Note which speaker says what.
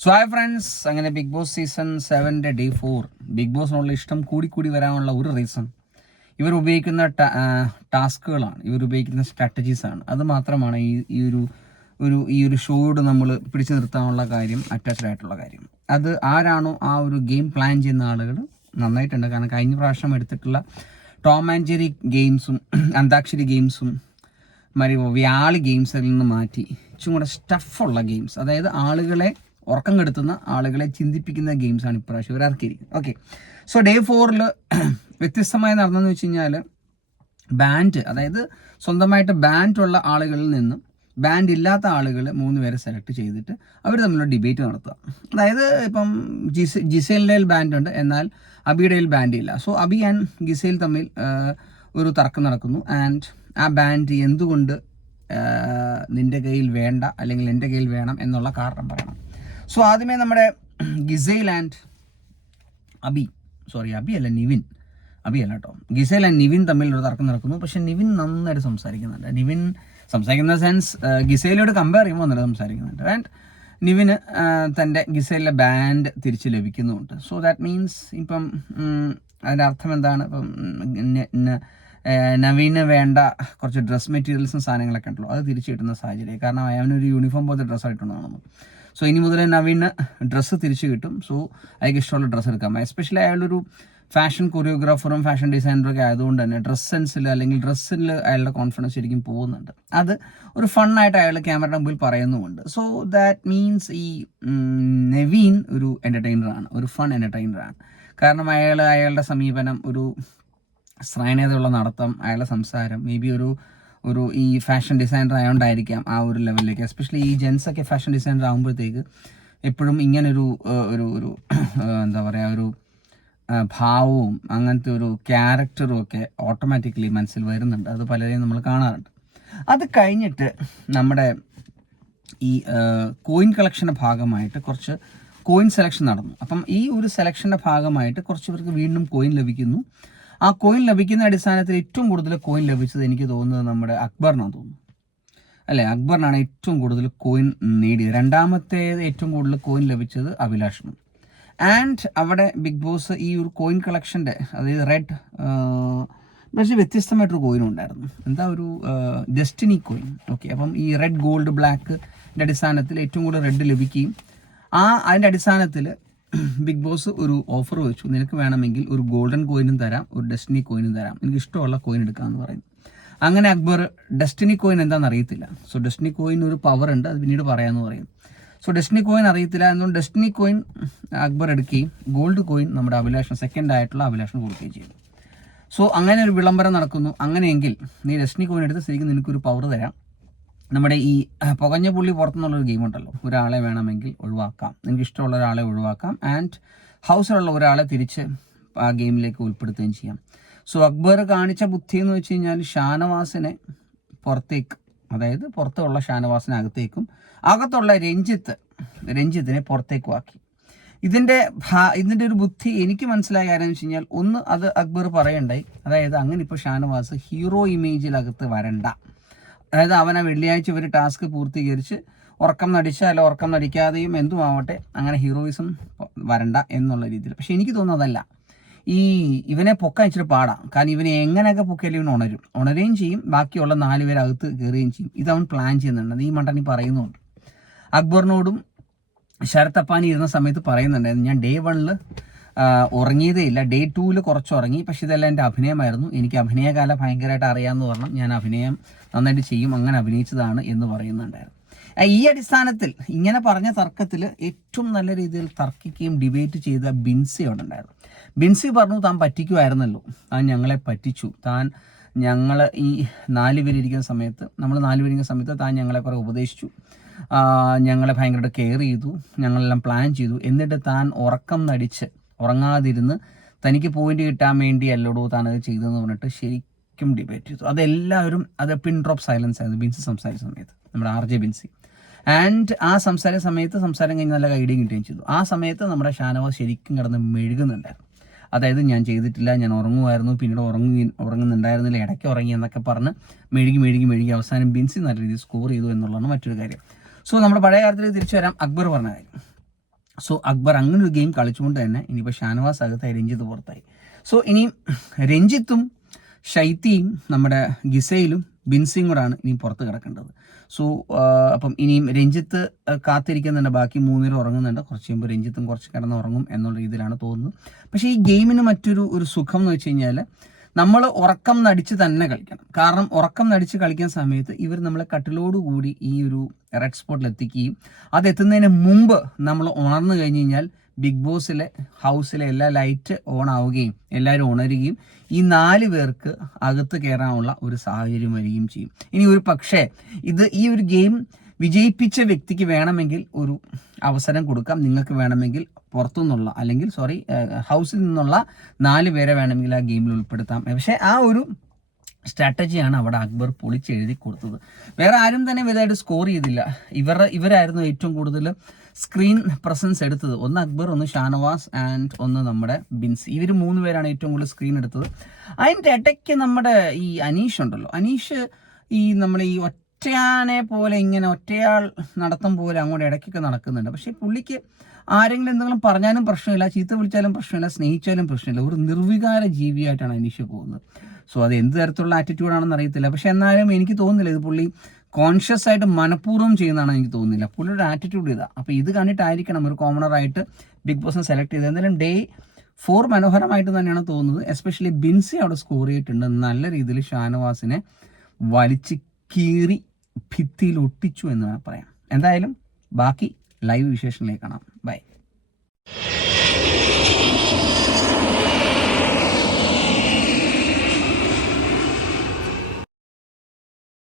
Speaker 1: So hi friends അങ്ങനെ Bigg Boss season സെവന്റെ day four Bigg ബോസിനുള്ള ഇഷ്ടം കൂടി കൂടി വരാനുള്ള ഒരു റീസൺ ഇവർ ഉപയോഗിക്കുന്ന ടാസ്കുകളാണ്. ഇവർ ഉപയോഗിക്കുന്ന സ്ട്രാറ്റജീസാണ് അത് മാത്രമാണ് ഈ ഈ ഒരു ഒരു ഈ ഒരു ഷോയോട് നമ്മൾ പിടിച്ചു നിർത്താനുള്ള കാര്യം അറ്റാച്ച്ഡ് ആയിട്ടുള്ള കാര്യം. അത് ആരാണോ ആ ഒരു ഗെയിം പ്ലാൻ ചെയ്യുന്ന ആളുകൾ നന്നായിട്ടുണ്ട്. കാരണം കഴിഞ്ഞ പ്രാവശ്യം എടുത്തിട്ടുള്ള ടോം ആൻഡ് ജെറി ഗെയിംസും അന്താക്ഷരി ഗെയിംസും മരി വ്യാളി ഗെയിംസിൽ നിന്ന് മാറ്റി. ഇച്ചും കൂടെ സ്റ്റഫുള്ള ഗെയിംസ് അതായത് ആളുകളെ ഉറക്കം കെടുത്തുന്ന ആളുകളെ ചിന്തിപ്പിക്കുന്ന ഗെയിംസാണ് ഇപ്രാവശ്യം ഇവർ ഇറക്കിയിരിക്കുന്നത്. ഓക്കെ സോ ഡേ ഫോറിൽ വ്യത്യസ്തമായി നടന്നതെന്ന് വെച്ച് കഴിഞ്ഞാൽ ബാൻഡ് അതായത് സ്വന്തമായിട്ട് ബാൻഡ് ഉള്ള ആളുകളിൽ നിന്നും ബാൻഡ് ഇല്ലാത്ത ആളുകൾ മൂന്ന് പേരെ സെലക്ട് ചെയ്തിട്ട് അവർ തമ്മിലുള്ള ഡിബേറ്റ് നടത്തുക. അതായത് ഇപ്പം ജിസ ജിസേലിന്റെ ബാൻഡ് ഉണ്ട് എന്നാൽ അബിയുടെ ബാൻഡ് ഇല്ല. സോ അബി ആൻഡ് ഗിസേൽ തമ്മിൽ ഒരു തർക്കം നടക്കുന്നു. ആൻഡ് ആ ബാൻഡ് എന്തുകൊണ്ട് നിന്റെ കയ്യിൽ വേണ്ട അല്ലെങ്കിൽ എന്റെ കയ്യിൽ വേണം എന്നുള്ള കാരണം പറയണം. സോ ആദ്യമേ നമ്മുടെ Giselle and Abhi sorry Abhi അല്ല നിവിൻ. അബി അല്ല കേട്ടോ. ഗിസൈൽ ആൻഡ് നിവിൻ തമ്മിൽ ഒരു തർക്കം നടക്കുന്നു. പക്ഷെ നിവിൻ നന്നായിട്ട് സംസാരിക്കുന്നുണ്ട്. നിവിൻ സംസാരിക്കുന്ന സെൻസ് ഗിസൈലോട് കമ്പയർ ചെയ്യുമ്പോൾ നന്നായിട്ട് സംസാരിക്കുന്നുണ്ട്. ആൻഡ് നിവിന് തന്റെ ഗിസൈലിലെ ബാൻഡ് തിരിച്ച് ലഭിക്കുന്നുമുണ്ട്. സോ ദാറ്റ് മീൻസ് ഇപ്പം അതിന്റെ അർത്ഥം എന്താണ്? ഇപ്പം നവീന് വേണ്ട കുറച്ച് ഡ്രസ് മെറ്റീരിയൽസും സാധനങ്ങളൊക്കെ ഉണ്ടല്ലോ. അത് തിരിച്ചു കിട്ടുന്ന സാഹചര്യം കാരണം അവനൊരു യൂണിഫോം പോലത്തെ ഡ്രസ്സ് ആയിട്ടുണ്ടാകുന്നു സോ ഇനി മുതൽ നവീന് ഡ്രസ്സ് തിരിച്ചു കിട്ടും. സോ അയാൾക്ക് ഇഷ്ടമുള്ള ഡ്രസ്സ് എടുക്കാം. എസ്പെഷ്യലി അയാളൊരു ഫാഷൻ കൊറിയോഗ്രാഫറും ഫാഷൻ ഡിസൈനറും ഒക്കെ ആയതുകൊണ്ട് തന്നെ ഡ്രസ് സെൻസിൽ അല്ലെങ്കിൽ ഡ്രസ്സിൽ അയാളുടെ കോൺഫിഡൻസ് ശരിക്കും പോകുന്നുണ്ട്. അത് ഒരു ഫണ്ണായിട്ട് അയാൾ ക്യാമറയുടെ മുമ്പിൽ പറയുന്നുമുണ്ട്. സോ ദാറ്റ് മീൻസ് ഈ നവീൻ ഒരു എന്റർടൈനറാണ് ഒരു ഫൺ എന്റർടൈനറാണ് കാരണം അയാൾ അയാളുടെ സമീപനം ഒരു ശ്രേണീയതയുള്ള നടത്തം അയാളുടെ സംസാരം മേ ബി ഒരു ഒരു ഈ ഫാഷൻ ഡിസൈനർ ആയതുകൊണ്ടായിരിക്കാം ആ ഒരു ലെവലിലേക്ക് എസ്പെഷ്യലി ഈ ജെൻസ് ഒക്കെ ഫാഷൻ ഡിസൈനർ ആകുമ്പോഴത്തേക്ക് എപ്പോഴും ഇങ്ങനൊരു ഒരു ഒരു എന്താ പറയുക ഒരു ഭാവവും അങ്ങനത്തെ ഒരു ക്യാരക്ടറും ഒക്കെ ഓട്ടോമാറ്റിക്കലി മനസ്സിൽ വരുന്നുണ്ട്. അത് പലരെയും നമ്മൾ കാണാറുണ്ട്. അത് കഴിഞ്ഞിട്ട് നമ്മുടെ ഈ കോയിൻ കളക്ഷന്റെ ഭാഗമായിട്ട് കുറച്ച് കോയിൻ സെലക്ഷൻ നടന്നു. അപ്പം ഈ ഒരു സെലക്ഷന്റെ ഭാഗമായിട്ട് കുറച്ച് പേർക്ക് വീണ്ടും കോയിൻ ലഭിക്കുന്നു. ആ കോയിൻ ലഭിക്കുന്ന അടിസ്ഥാനത്തിൽ ഏറ്റവും കൂടുതൽ കോയിൻ ലഭിച്ചത് എനിക്ക് തോന്നുന്നത് നമ്മുടെ അക്ബറിനാണ് തോന്നുന്നു. അല്ലെ? അക്ബറിനാണ് ഏറ്റവും കൂടുതൽ കോയിൻ നേടിയത്. രണ്ടാമത്തേത് ഏറ്റവും കൂടുതൽ കോയിൻ ലഭിച്ചത് അഭിലാഷിനും. ആൻഡ് അവിടെ ബിഗ് ബോസ് ഈ ഒരു കോയിൻ കളക്ഷന്റെ അതായത് റെഡ് പക്ഷേ വ്യത്യസ്തമായിട്ടൊരു കോയിൻ ഉണ്ടായിരുന്നു. എന്താ ഒരു ഡെസ്റ്റിനി കോയിൻ ഓക്കെ അപ്പം ഈ റെഡ് ഗോൾഡ് ബ്ലാക്ക് അടിസ്ഥാനത്തിൽ ഏറ്റവും കൂടുതൽ റെഡ് ലഭിക്കുകയും ആ അതിന്റെ അടിസ്ഥാനത്തിൽ ബിഗ് ബോസ് ഒരു ഓഫർ വെച്ചു. നിനക്ക് വേണമെങ്കിൽ ഒരു ഗോൾഡൻ കോയിനും തരാം ഒരു ഡെസ്റ്റിനി കോയിനും തരാം. എനിക്ക് ഇഷ്ടമുള്ള കോയിൻ എടുക്കാമെന്ന് പറയും അങ്ങനെ അക്ബർ ഡെസ്റ്റിനി കോയിൻ എന്താണെന്ന് അറിയത്തില്ല. സോ ഡെസ്റ്റിനി കോയിൻ ഒരു പവർ ഉണ്ട് അത് പിന്നീട് പറയാമെന്ന് പറയും. സോ ഡെസ്റ്റിനി കോയിൻ അറിയത്തില്ല എന്നുകൊണ്ട് ഡെസ്റ്റിനി കോയിൻ അക്ബർ എടുക്കുകയും ഗോൾഡ് കോയിൻ നമ്മുടെ അഭിലാഷൻ സെക്കൻഡ് ആയിട്ടുള്ള അഭിലാഷൻ കൊടുക്കുകയും ചെയ്തു. സോ അങ്ങനെ ഒരു വിളംബരം നടക്കുന്നു. അങ്ങനെയെങ്കിൽ നീ ഡെസ്റ്റിനി കോയിൻ എടുത്ത് ശരിക്കും നിനക്കൊരു പവർ തരാം. നമ്മുടെ ഈ പുകഞ്ഞ പുള്ളി പുറത്തുനിന്നുള്ളൊരു ഗെയിം ഉണ്ടല്ലോ. ഒരാളെ വേണമെങ്കിൽ ഒഴിവാക്കാം. നിങ്ങൾക്ക് ഇഷ്ടമുള്ള ഒരാളെ ഒഴിവാക്കാം. ആൻഡ് ഹൗസിലുള്ള ഒരാളെ തിരിച്ച് ആ ഗെയിമിലേക്ക് ഉൾപ്പെടുത്തുകയും ചെയ്യാം. സോ അക്ബർ കാണിച്ച ബുദ്ധി എന്ന് വെച്ച് കഴിഞ്ഞാൽ ഷാനവാസിനെ പുറത്തേക്ക് അതായത് പുറത്തുള്ള ഷാനവാസിനെ അകത്തേക്കും അകത്തുള്ള രഞ്ജിത്ത് രഞ്ജിത്തിനെ പുറത്തേക്കും ആക്കി. ഇതിന്റെ ഇതിന്റെ ഒരു ബുദ്ധി എനിക്ക് മനസ്സിലായ കാര്യം എന്ന് വെച്ച് കഴിഞ്ഞാൽ ഒന്ന് അത് അക്ബർ പറയണ്ടായി. അതായത് അങ്ങനെ ഇപ്പോൾ ഷാനവാസ് ഹീറോ ഇമേജിലകത്ത് വരണ്ട. അതായത് അവൻ ആ വെള്ളിയാഴ്ച ഒരു ടാസ്ക് പൂർത്തീകരിച്ച് ഉറക്കം നടിച്ച അല്ല ഉറക്കം നടിക്കാതെയും എന്തുമാവട്ടെ അങ്ങനെ ഹീറോയിസം വരണ്ട എന്നുള്ള രീതിയിൽ. പക്ഷെ എനിക്ക് തോന്നുന്നതല്ല ഈ ഇവനെ പൊക്കാൻ ഇച്ചിരി പാടാം. കാരണം ഇവനെ എങ്ങനെയൊക്കെ പൊക്കിയാലും ഇവൻ ഉണരും. ഉണരുകയും ചെയ്യും. ബാക്കിയുള്ള നാല് പേര് അകത്ത് കയറുകയും ചെയ്യും. ഇത് അവൻ പ്ലാൻ ചെയ്യുന്നുണ്ട്. ഈ മണ്ടനി പറയുന്നുണ്ട്. അക്ബറിനോടും ശരത്തപ്പാനി ഇരുന്ന സമയത്ത് പറയുന്നുണ്ടായിരുന്നു. ഞാൻ ഡേ വണ്ണിൽ ഉറങ്ങിയതേ ഇല്ല. ഡേ ടൂവിൽ കുറച്ച് ഉറങ്ങി. പക്ഷെ ഇതെല്ലാം എന്റെ അഭിനയമായിരുന്നു. എനിക്ക് അഭിനയകാല ഭയങ്കരമായിട്ട് അറിയാമെന്ന് പറഞ്ഞു ഞാൻ അഭിനയം നന്നായിട്ട് ചെയ്യും. അങ്ങനെ അഭിനയിച്ചതാണ് എന്ന് പറയുന്നുണ്ടായിരുന്നു. ഈ അടിസ്ഥാനത്തിൽ ഇങ്ങനെ പറഞ്ഞ തർക്കത്തിൽ ഏറ്റവും നല്ല രീതിയിൽ തർക്കിക്കുകയും ഡിബേറ്റ് ചെയ്ത ബിൻസി ഉണ്ടായിരുന്നു. ബിൻസി പറഞ്ഞു താൻ പറ്റിക്കുമായിരുന്നല്ലോ താൻ ഞങ്ങളെ പറ്റിച്ചു. താൻ ഞങ്ങൾ ഈ നാല് പേരിരിക്കുന്ന സമയത്ത് നമ്മൾ നാല് പേരിരിക്കുന്ന സമയത്ത് താൻ ഞങ്ങളെ കുറേ ഉപദേശിച്ചു. ഞങ്ങളെ ഭയങ്കരമായിട്ട് കെയർ ചെയ്തു. ഞങ്ങളെല്ലാം പ്ലാൻ ചെയ്തു. എന്നിട്ട് താൻ ഉറക്കം നടിച്ച് ഉറങ്ങാതിരുന്ന് തനിക്ക് പോയിന്റ് കിട്ടാൻ വേണ്ടി അല്ലോടോ താനത് ചെയ്തതെന്ന് പറഞ്ഞിട്ട് ശരിക്കും ഡിബേറ്റ് ചെയ്തു. അതെല്ലാവരും അത് പിൻ ഡ്രോപ്പ് സൈലൻസ് ആയിരുന്നു. ബിൻസി സംസാരിച്ച സമയത്ത് നമ്മുടെ ആർ ജെ ബിൻസി. ആൻഡ് ആ സംസാര സമയത്ത് സംസാരം കഴിഞ്ഞ് നല്ല ഐഡിയ കിട്ടുകയും ചെയ്തു. ആ സമയത്ത് നമ്മുടെ ഷാനവാസ് ശരിക്കും കിടന്ന് മെഴുകുന്നുണ്ടായിരുന്നു. അതായത് ഞാൻ ചെയ്തിട്ടില്ല ഞാൻ ഉറങ്ങുമായിരുന്നു പിന്നീട് ഉറങ്ങി ഉറങ്ങുന്നുണ്ടായിരുന്നില്ല ഇടയ്ക്ക് ഉറങ്ങി എന്നൊക്കെ പറഞ്ഞ് മെഴുകി മെഴുകി മെഴുകി അവസാനം ബിൻസി നല്ല രീതിയിൽ സ്കോർ ചെയ്തു എന്നുള്ളതാണ് മറ്റൊരു കാര്യം. സോ നമ്മുടെ പഴയ കാര്യത്തിൽ തിരിച്ചു വരാം. അക്ബർ പറഞ്ഞ കാര്യം. സോ അക്ബർ അങ്ങനെ ഒരു ഗെയിം കളിച്ചുകൊണ്ട് തന്നെ ഇനിയിപ്പോൾ ഷാനവാസ് അകത്തായി രഞ്ജിത്ത് പുറത്തായി. സോ ഇനി രഞ്ജിത്തും ഷൈത്തിയും നമ്മുടെ ഗിസയിലും ബിൻസിയും കൂടാണ് ഇനി പുറത്ത് കിടക്കേണ്ടത്. സോ അപ്പം ഇനിയും രഞ്ജിത്ത് കാത്തിരിക്കുന്നുണ്ട്. ബാക്കി മൂന്നിൽ ഉറങ്ങുന്നുണ്ട്. കുറച്ച് കഴിയുമ്പോൾ രഞ്ജിത്തും കുറച്ച് കിടന്ന് ഉറങ്ങും എന്നുള്ള രീതിയിലാണ് തോന്നുന്നത്. പക്ഷേ ഈ ഗെയിമിന് മറ്റൊരു ഒരു സുഖം എന്ന് വെച്ച് കഴിഞ്ഞാൽ നമ്മൾ ഉറക്കം നടിച്ച് തന്നെ കളിക്കണം. കാരണം ഉറക്കം നടിച്ച് കളിക്കുന്ന സമയത്ത് ഇവർ നമ്മളെ കട്ടിലോടുകൂടി ഈ ഒരു റെഡ് സ്പോട്ടിൽ എത്തിക്കുകയും അത് എത്തുന്നതിന് മുമ്പ് നമ്മൾ ഉണർന്നു കഴിഞ്ഞ് കഴിഞ്ഞാൽ ബിഗ് ബോസിലെ ഹൗസിലെ എല്ലാ ലൈറ്റ് ഓൺ ആവുകയും എല്ലാവരും ഉണരുകയും ഈ നാല് പേർക്ക് അകത്ത് കയറാനുള്ള ഒരു സാഹചര്യം വരികയും ചെയ്യും. ഇനി ഒരു പക്ഷേ ഇത് ഈ ഒരു ഗെയിം വിജയിപ്പിച്ച വ്യക്തിക്ക് വേണമെങ്കിൽ ഒരു അവസരം കൊടുക്കാം. നിങ്ങൾക്ക് വേണമെങ്കിൽ പുറത്തുനിന്നുള്ള അല്ലെങ്കിൽ സോറി ഹൗസിൽ നിന്നുള്ള നാല് പേരെ വേണമെങ്കിൽ ആ ഗെയിമിൽ ഉൾപ്പെടുത്താം. പക്ഷേ ആ ഒരു സ്ട്രാറ്റജിയാണ് അവിടെ അക്ബർ പൊളിച്ചെഴുതി കൊടുത്തത്. വേറെ ആരും തന്നെ വലുതായിട്ട് സ്കോർ ചെയ്തില്ല. ഇവർ ഇവരായിരുന്നു ഏറ്റവും കൂടുതൽ സ്ക്രീൻ പ്രസൻസ് എടുത്തത്. ഒന്ന് അക്ബർ ഒന്ന് ഷാനവാസ് ആൻഡ് ഒന്ന് നമ്മുടെ ബിൻസ്. ഇവർ മൂന്ന് പേരാണ് ഏറ്റവും കൂടുതൽ സ്ക്രീൻ എടുത്തത്. അതിന്റെ ഇടയ്ക്ക് നമ്മുടെ ഈ അനീഷ് ഉണ്ടല്ലോ. അനീഷ് ഈ നമ്മൾ ഈ ഒറ്റയാനെ പോലെ ഇങ്ങനെ ഒറ്റയാൾ നടത്തം പോലെ അങ്ങോട്ട് ഇടയ്ക്കൊക്കെ നടക്കുന്നുണ്ട്. പക്ഷേ പുള്ളിക്ക് ആരെങ്കിലും എന്തെങ്കിലും പറഞ്ഞാലും പ്രശ്നമില്ല ചീത്ത വിളിച്ചാലും പ്രശ്നമില്ല സ്നേഹിച്ചാലും പ്രശ്നമില്ല. ഒരു നിർവികാര ജീവിയായിട്ടാണ് അനീഷ പോകുന്നത്. സോ അത് എന്ത് തരത്തിലുള്ള ആറ്റിറ്റ്യൂഡാണെന്ന് അറിയത്തില്ല. പക്ഷെ എന്നാലും എനിക്ക് തോന്നുന്നില്ല ഇത് പുള്ളി കോൺഷ്യസ് ആയിട്ട് മനഃപൂർവം ചെയ്യുന്നതാണ് എനിക്ക് തോന്നുന്നില്ല. പുള്ളിയുടെ ആറ്റിറ്റ്യൂഡ് ഇതാ. അപ്പോൾ ഇത് കണ്ടിട്ടായിരിക്കണം ഒരു കോമണർ ആയിട്ട് ബിഗ് ബോസിനെ സെലക്ട് ചെയ്തത്. എന്തായാലും ഡേ ഫോർ മനോഹരമായിട്ട് തന്നെയാണ് തോന്നുന്നത്. എസ്പെഷ്യലി ബിൻസി അവിടെ സ്കോർ ചെയ്തിട്ടുണ്ട്. നല്ല രീതിയിൽ ഷാനവാസിനെ വലിച്ച് കീറി ഭിത്തിയിൽ ഒട്ടിച്ചു എന്ന് പറയാം എന്തായാലും ബാക്കി ലൈവ് വിശേഷങ്ങളിലേക്ക് കാണാം. ബൈ.